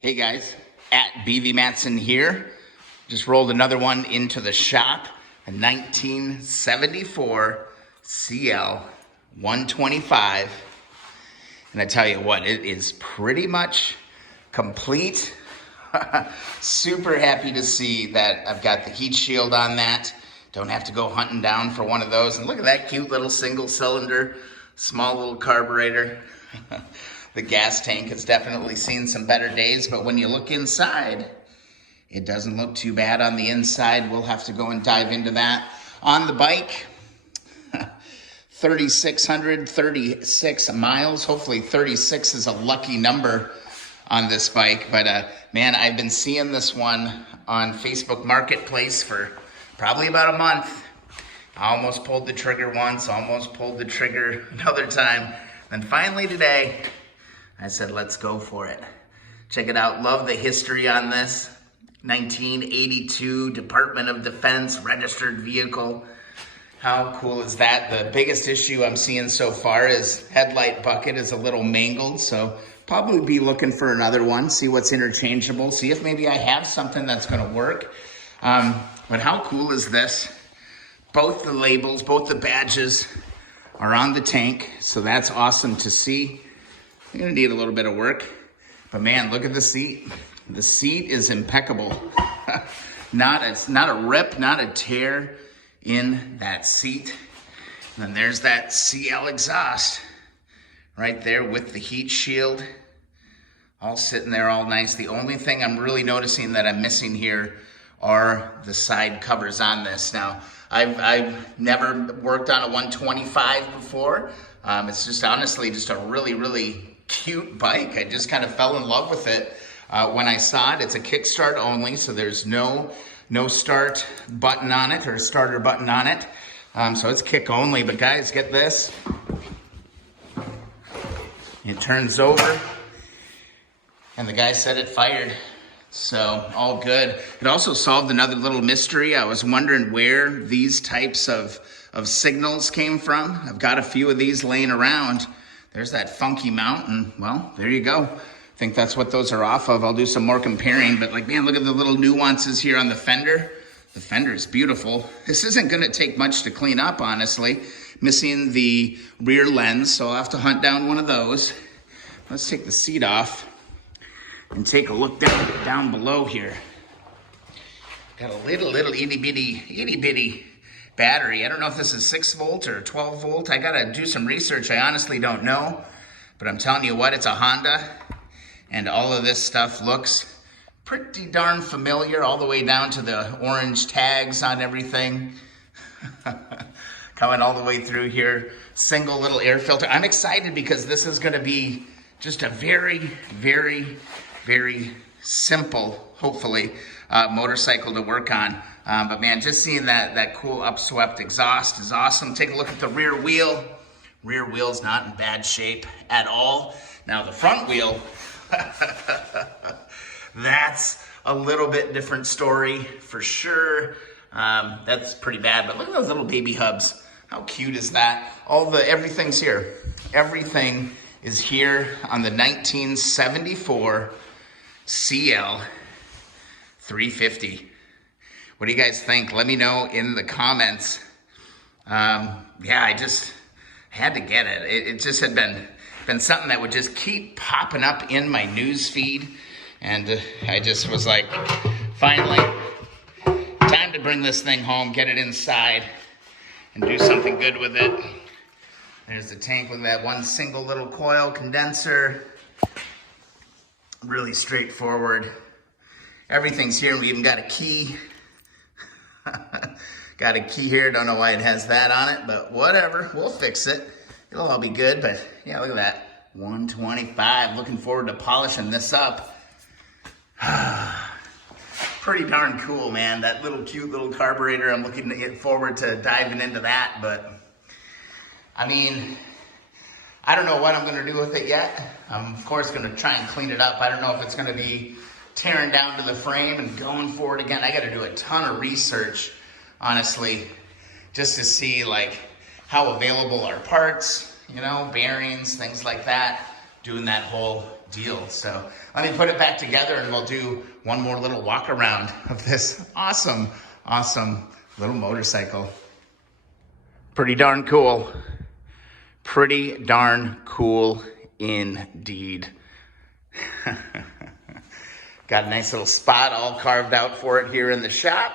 Hey guys, at BV Matson here. Just rolled another one into the shop, a 1974 CL125. And I tell you what, it is pretty much complete. Super happy to see that I've got the heat shield on that. Don't have to go hunting down for one of those. And look at that cute little single cylinder, small little carburetor. The gas tank has definitely seen some better days, but when you look inside, it doesn't look too bad on the inside. We'll have to go and dive into that. On the bike, 3,636 miles. Hopefully 36 is a lucky number on this bike. But man, I've been seeing this one on Facebook Marketplace for probably about a month. I almost pulled the trigger once, almost pulled the trigger another time. And finally today, I said, let's go for it. Check it out. Love the history on this. 1982 Department of Defense registered vehicle. How cool is that? The biggest issue I'm seeing so far is headlight bucket is a little mangled, so probably be looking for another one, see what's interchangeable, see if maybe I have something that's gonna work. But how cool is this? Both the labels, both the badges are on the tank, so that's awesome to see. I'm gonna need a little bit of work, but man, look at the seat. The seat is impeccable. Not a rip, not a tear in that seat. And then there's that CL exhaust right there with the heat shield, all sitting there all nice. The only thing I'm really noticing that I'm missing here are the side covers on this. Now, I've never worked on a 125 before. It's just honestly just a really cute bike. I just kind of fell in love with it when I saw it. It's a kickstart only, so there's no start button on it or starter button on it. So it's kick only, but guys, get this. It turns over, and the guy said it fired. So all good. It also solved another little mystery. I was wondering where these types of signals came from. I've got a few of these laying around. There's that funky mount, and well, there you go. I think that's what those are off of. I'll do some more comparing, but like, man, look at the little nuances here on the fender. The fender is beautiful. This isn't gonna take much to clean up, honestly. Missing the rear lens, so I'll have to hunt down one of those. Let's take the seat off and take a look down below here. Got a little itty bitty battery. I don't know if this is 6 volt or 12 volt. I gotta do some research. I honestly don't know, but I'm telling you what, it's a Honda, and all of this stuff looks pretty darn familiar, all the way down to the orange tags on everything. Coming all the way through here. Single little air filter. I'm excited because this is gonna be just a very simple, hopefully, motorcycle to work on. But man, just seeing that cool upswept exhaust is awesome. Take a look at the rear wheel. Rear wheel's not in bad shape at all. Now the front wheel, that's a little bit different story for sure. That's pretty bad, but look at those little baby hubs. How cute is that? Everything's here. Everything is here on the 1974 CL 350. What do you guys think? Let me know in the comments. Yeah, I just had to get it. It just had been something that would just keep popping up in my news feed. And I just was like, finally, time to bring this thing home, get it inside, and do something good with it. There's the tank with that one single little coil condenser. Really straightforward. Everything's here. We even got a key. Got a key here. Don't know why it has that on it, but whatever. We'll fix it. It'll all be good, but yeah, look at that. 125. Looking forward to polishing this up. Pretty darn cool, man. That little cute little carburetor. I'm looking forward to diving into that, but I mean, I don't know what I'm gonna do with it yet. I'm of course gonna try and clean it up. I don't know if it's gonna be tearing down to the frame and going for it again. I gotta do a ton of research, honestly, just to see like how available are parts, you know, bearings, things like that. Doing that whole deal. So let me put it back together and we'll do one more little walk around of this awesome, awesome little motorcycle. Pretty darn cool. Pretty darn cool indeed. Got a nice little spot all carved out for it here in the shop.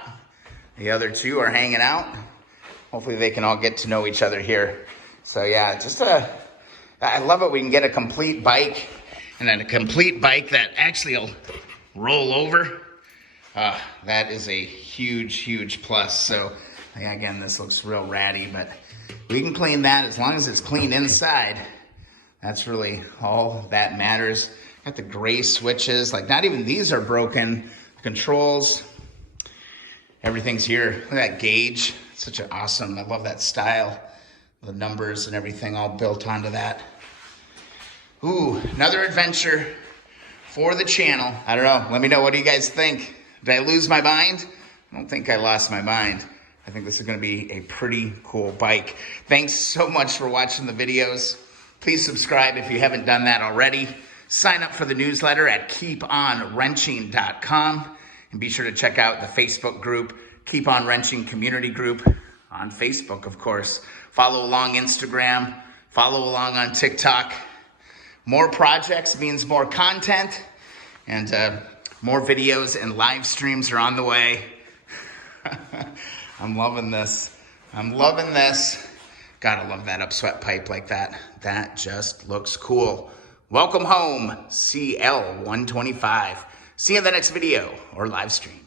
The other two are hanging out. Hopefully they can all get to know each other here. So yeah, I love it. We can get a complete bike, and then a complete bike that actually will roll over. That is a huge, huge plus. So yeah, again, this looks real ratty, but we can clean that as long as it's clean inside. That's really all that matters. Got the gray switches, like not even these are broken. Controls, everything's here. Look at that gauge, such an awesome, I love that style. The numbers and everything all built onto that. Ooh, another adventure for the channel. I don't know, let me know, what do you guys think? Did I lose my mind? I don't think I lost my mind. I think this is gonna be a pretty cool bike. Thanks so much for watching the videos. Please subscribe if you haven't done that already. Sign up for the newsletter at keeponwrenching.com. And be sure to check out the Facebook group, Keep On Wrenching Community Group on Facebook, of course. Follow along Instagram, follow along on TikTok. More projects means more content, and more videos and live streams are on the way. I'm loving this. I'm loving this. Gotta love that upswept pipe like that. That just looks cool. Welcome home, CL125. See you in the next video or live stream.